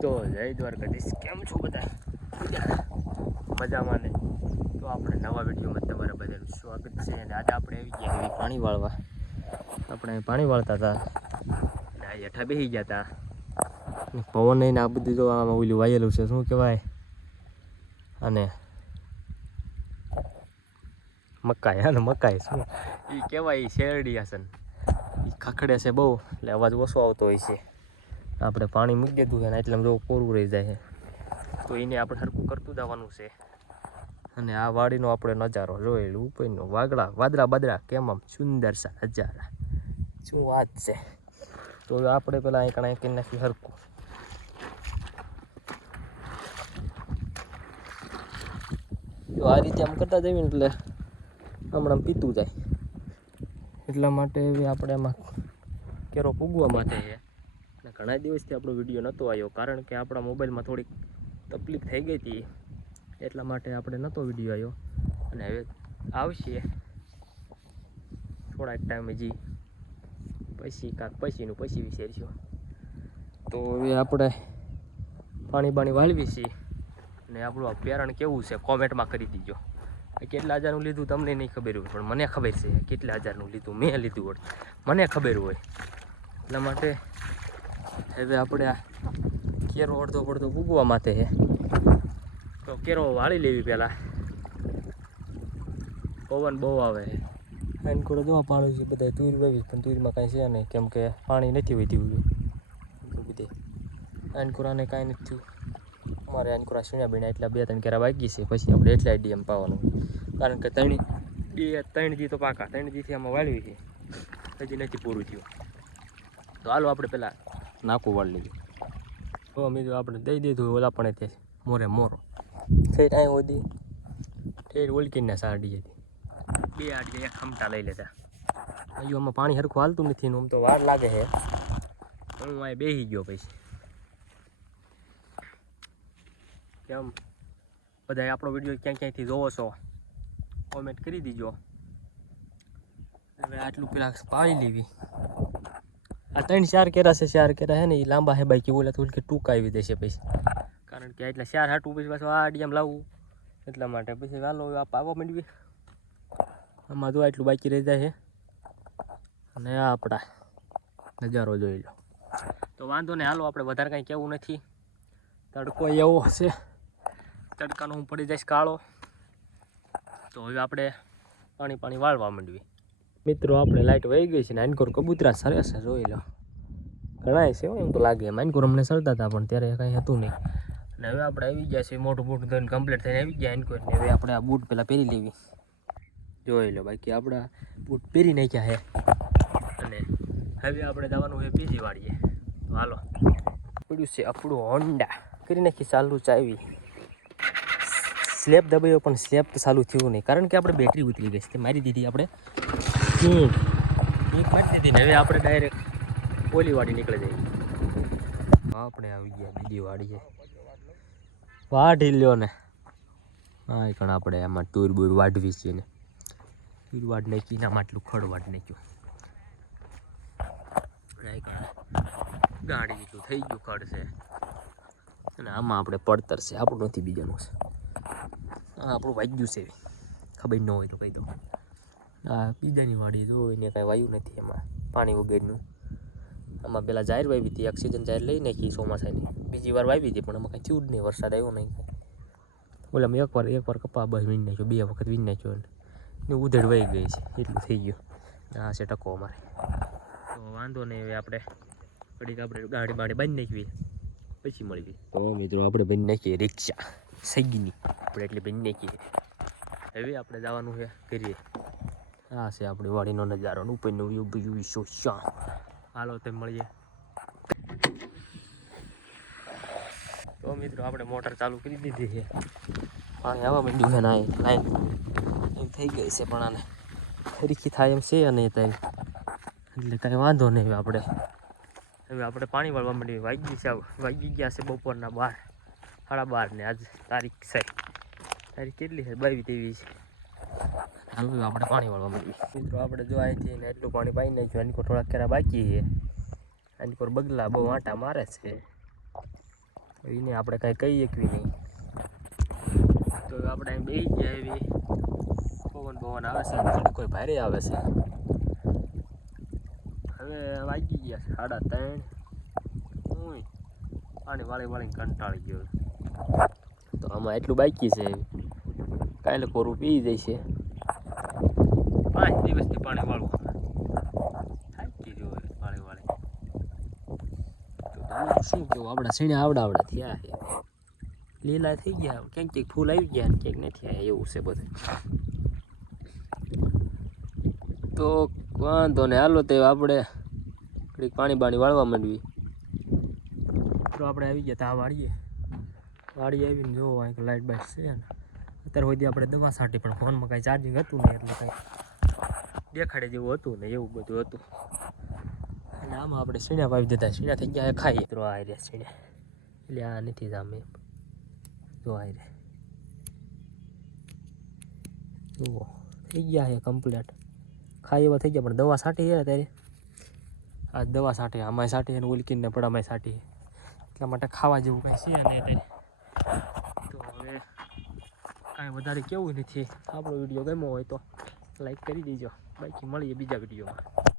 તો જય દ્વારકાધીશ, કેમ છો બધા? મજામાં ને? તો આપણે નવા વિડીયોમાં તમારા બધાનું સ્વાગત છે. અને આજે આપણે આવી ગયા એવી પાણી વાળવા. આપણે પાણી વાળતા હતા અને આ હેઠા બેસી ગયા હતા. પવન ને આ બધું જો આમાં ઓલું વાયેલું છે, શું કહેવાય અને મકાઈ. હા ને મકાઈ શું એ કહેવાય, એ શેરડી હશે. એ ખખડે છે બહુ, એટલે અવાજ ઓછો આવતો હોય છે. આપણે પાણી મૂકી દીધું છે ને એટલે જો કોરું રહી જાય છે, તો એને આપણે સરખું કરતું જવાનું છે. અને આ વાડીનો આપણે નજારો જોયેલું ઉપરનો વાદળા બાદળા કેમ આમ સુંદર સા નજારા, શું વાત છે. તો આપણે પેલા અહીં કણા કરી નાખી સરખું. જો આ રીતે આમ કરતા જઈએ ને એટલે હમણાં પીતું જાય. એટલા માટે આપણે એમાં કેરો પૂગવા માટે છે. અને ઘણા દિવસથી આપણો વિડીયો નહોતો આવ્યો, કારણ કે આપણા મોબાઈલમાં થોડીક તકલીફ થઈ ગઈ હતી. એટલા માટે આપણે નહોતો વિડીયો આવ્યો. અને હવે આવશે થોડાક ટાઈમ હજી પછી વિચારીશું. તો હવે આપણે પાણી વાળવી છીએ. અને આપણું પેરણ કેવું છે કોમેન્ટમાં કરી દીજો. કેટલા હજારનું લીધું તમને નહીં ખબર હોય, પણ મને ખબર છે કેટલા હજારનું લીધું. મેં લીધું હોય મને ખબર હોય. એટલા માટે હવે આપણે આ કેરો અડધો પડધો પૂગવા માટે છે, તો કેરો વાળી લેવી પહેલાં. પવન બહુ આવે છે. આનકોડે જોવા પાણી છે બધા તુર વાવી, પણ તુરમાં કાંઈ છે નહીં, કેમ કે પાણી નથી વધ્યું બધે. આનકોરાને કાંઈ નથી થયું. અમારે આનકોરા સીણા બીણા એટલા 2-3 કેરા બાકી છે, પછી આપણે એટલા ડીએમ પાવાનું. કારણ કે 3 દી તો પાકા, 3 દીથી આમાં વાળવી છે, હજી નથી પૂરું થયું. તો હાલો આપણે પેલા નાકું વાળી લીધું. તો મિત્રો આપણે દઈ દીધું ઓલા પણ તે મોરો ઠેઠ અહીં હોતી, ઠેઠ ઓલકીને સાડી હતી. 2 આડી એક ખમટા લઈ લેતા. હજુ આમાં પાણી સરખું હાલતું નથી ને આમ તો વાર લાગે છે. હું અહીં બેસી ગયો. પછી કેમ બધા આપણો વિડીયો ક્યાંથી જોવો છો કોમેન્ટ કરી દીજો. હવે આટલું પેલા પાણી લેવી. આ 3-4 કેરા છે, 4 કેરા છે ને એ લાંબા છે બાકી ઓલા થોડીક ટૂંકા આવી દેશે પછી, કારણ કે એટલા 4 હાટું પછી પાછું આ ડીએમ લાવવું. એટલા માટે પછી હાલો આ પાવા માંડવી. આમાં જો આટલું બાકી રહી જાય છે. અને આ આપણા નજારો જોઈ લો. તો વાંધો ને, હાલો આપણે વધારે કાંઈ કહેવું નથી. તડકો એવો હશે, તડકાનો હું પડી જઈશ કાળો. તો હવે આપણે પાણી વાળવા માંડવી. મિત્રો આપણે લાઈટ વહી ગઈ છે ને આનકોર કબૂતરા સરસ છે, જોઈ લો. ઘણા છે એમ તો લાગે. આનકોર અમને સરતા હતા પણ ત્યારે કાંઈ હતું નહીં. અને હવે આપણે આવી ગયા છે, મોટું ધોઈને કમ્પ્લીટ થઈને આવી ગયા આનકોર. હવે આપણે આ બૂટ પહેલાં પહેરી લેવી. જોઈ લો, બાકી આપણા બૂટ પહેરી નાખ્યા છે. અને હવે આપણે જવાનું છે બીજી વાડીએ. તો હાલો, પડ્યું છે આપણું હોન્ડા. કરી નાખી ચાલુ ચાવી. સ્લેબ દબાયો પણ સ્લેબ તો ચાલુ થયું નહીં, કારણ કે આપણે બેટરી ઉતરી ગઈ છે. મારી દીધી આપણે એક મારી દીધી ને હવે આપણે ડાયરેક્ટ ઓલી વાડી નીકળી જઈએ. આપણે આવી ગયા બીજી વાડીએ. વાઢી લ્યો ને. હા એ પણ આપણે આમાં ટૂર બૂર વાઢવી છે ને, ટૂર વાઢ નાખી ને આમાં આટલું ખડ વાઢ નાખ્યું. ગાડી જેટલું થઈ ગયું ખડ છે. અને આમાં આપણે પડતર છે, આપણું નથી બીજાનું છે. હા આપણું વાગ્યું છે, ખબર ન હોય તો કહી દઉં. હા બીજાની વાડી જોઈને કાંઈ વાયું નથી એમાં પાણી વગરનું. આમાં પેલા જાહેર વાવી હતી, ઓક્સિજન જાહેર લઈ નાખી ચોમાસાની. બીજી વાર વાવી હતી પણ આમાં કાંઈ થયું જ નહીં, વરસાદ આવ્યો નહીં કાંઈ. ઓલામાં એકવાર કપા બસ વીણ નાખ્યો, 2 વખત વીણ નાખ્યો ને ઉધેડ વહી ગઈ છે, એટલું થઈ ગયું. આ છે ટકો અમારે. તો વાંધો નહીં, હવે આપણે ગાડી બાંધી નાખવી પછી મળવી. તો મિત્રો આપણે બાંધી નાખીએ રિક્ષા સગીની, આપણે એટલે બાંધી નાખીએ. હવે આપણે જવાનું છે કરીએ. આ છે આપણી વાડીનો નજારો, ઉપરનો વ્યૂ શોષા. હાલો તમે મળીએ. તો મિત્રો આપણે મોટર ચાલુ કરી દીધી છે. પાણી આવવા માંડ્યું છે ને લાઈન એમ થઈ ગઈ છે, પણ આને હરીખી થાય એમ છે અને ત્યાં એટલે કાંઈ વાંધો નહીં. હવે આપણે પાણી વાળવા માંડીએ. વાગી ગયા છે બપોરના 12, 12:30 ને આજ તારીખ છે. તારીખ કેટલી છે? 22-23 છે. હાલો આપણે પાણી વાળવા માંડીએ. મિત્રો આપણે જો અહીંથી ને એટલું પાણી પાઈ નાખ્યું. આની થોડાક કેરા બાકી છે. આની પર બગલા બહુ આંટા મારે છે. એને આપણે કાંઈ કહી શકવી નહીં. તો આપણે અહીં બેસી ગયા એવી પવન આવે છે, કોઈ ભારે આવે છે. હવે વાગી ગયા 3:30. હું પાણી વાળી કંટાળી ગયો. તો આમાં એટલું બાકી છે, કાલે કોરું પી જશે. 5 દિવસથી પાણી વાળવું થાકી ગયો પાણી વાળી. તો તમે શું કેવું, આપણા સીણા આવડા થયા છે, લીલા થઈ ગયા, ક્યાંક ફૂલ આવી ગયા, ક્યાંક નથી આવ્યા, એવું છે બધું. તો વાંધો ને, હાલો તે આપણે ઘડીક પાણી વાળવા માંડવી. તો આપણે આવી ગયા તા વાળીએ આવીને જોવો અહીં લાઇટ બાઇટ છે ને. અત્યારે સુધી આપણે દવા છાંટી, પણ ફોનમાં કાંઈ ચાર્જિંગ હતું નહીં, એટલે કાંઈ દેખાડે જેવું હતું ને, એવું બધું હતું. અને આમાં આપણે સીણા વાવી દીધા, સીણા થઈ ગયા ખાઈએ. તો આ રહ્યા સીણા, એટલે આ નથી જામે. જો આ રહ્યા, જુઓ થઈ ગયા છે કમ્પ્લીટ, ખાઈ એવા થઈ ગયા. પણ દવા છાંટી છે ત્યારે, આ દવા છાંટી, આમાં છાંટી અને ઉલકીને પડામાં છાંટી, એટલા માટે ખાવા જેવું કાંઈ છે નહીં અત્યારે. તો હવે કાંઈ વધારે કેવું નથી. આપણો વિડીયો ગમ્યો હોય તો લાઈક કરી દેજો. બાકી મળીએ બીજા વિડીયોમાં.